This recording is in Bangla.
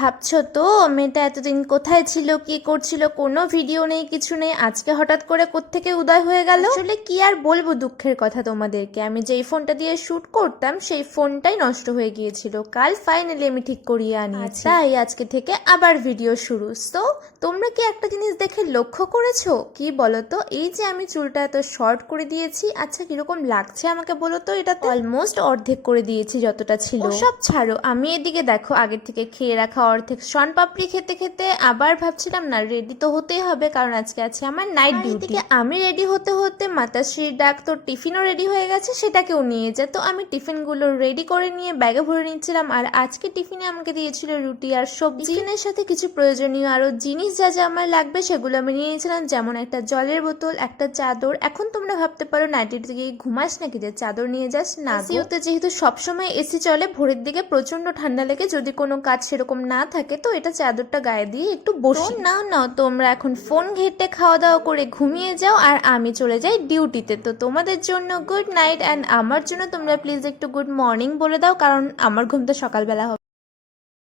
ভাবছো তো মেয়েটা এতদিন কোথায় ছিল, কি করছিল, কোনো ভিডিও নেই, কিছু নেই, আজকে হঠাৎ করে কোত্থেকে উদয় হয়ে গেল। আসলে কি আর বলবো দুঃখের কথা তোমাদেরকে, আমি যেই ফোনটা দিয়ে শুট করতাম সেই ফোনটাই নষ্ট হয়ে গিয়েছিল। কাল ফাইনালি আমি ঠিক করিয়ে আনিয়েছি, তাই আজকে থেকে আবার ভিডিও শুরু। তো তোমরা কি একটা জিনিস দেখে লক্ষ্য করেছো? কি বলতো, এই যে আমি চুলটা এত শর্ট করে দিয়েছি, আচ্ছা কিরকম লাগছে আমাকে বলো তো? এটা অলমোস্ট অর্ধেক করে দিয়েছি যতটা ছিল। সব ছাড়ো, আমি এদিকে দেখো আগের থেকে খেয়ে রাখা অর্ধেক শন পাপড়ি খেতে খেতে আবার ভাবছিলাম না রেডি তো হতেই হবে, কারণ আজকে আছে আমার নাইট ডিউটি। আমি রেডি হতে হতে মাতাশ্রীর ডাক, তো টিফিনও রেডি হয়ে গেছে, সেটাকেও নিয়ে যায়। তো আমি টিফিনগুলো রেডি করে নিয়ে ব্যাগে ভরে নিচ্ছিলাম। আর আজকে টিফিনে আমাকে দিয়েছিল রুটি আর সবজি। টিফিনের সাথে কিছু প্রয়োজনীয় আরো জিনিস যা যা আমার লাগবে সেগুলো আমি নিয়ে নিয়েছিলাম, যেমন একটা জলের বোতল, একটা চাদর। এখন তোমরা ভাবতে পারো নাইটিতে গিয়ে ঘুমাস নাকি যে চাদর নিয়ে যাস? না, এসিওতে যেহেতু সবসময় এসি চলে, ভোরের দিকে প্রচন্ড ঠান্ডা লেগে যদি কোনো কাজ সেরকম না থাকে তো এটা চাদরটা গায়ে দিয়ে একটু বসি। নাও নাও তোমরা এখন ফোন ঘেটে খাওয়া দাওয়া করে ঘুমিয়ে যাও, আর আমি চলে যাই ডিউটিতে। তো তোমাদের জন্য গুড নাইট, অ্যান্ড আমার জন্য তোমরা প্লিজ একটু গুড মর্নিং বলে দাও, কারণ আমার ঘুম তো সকালবেলা হবে।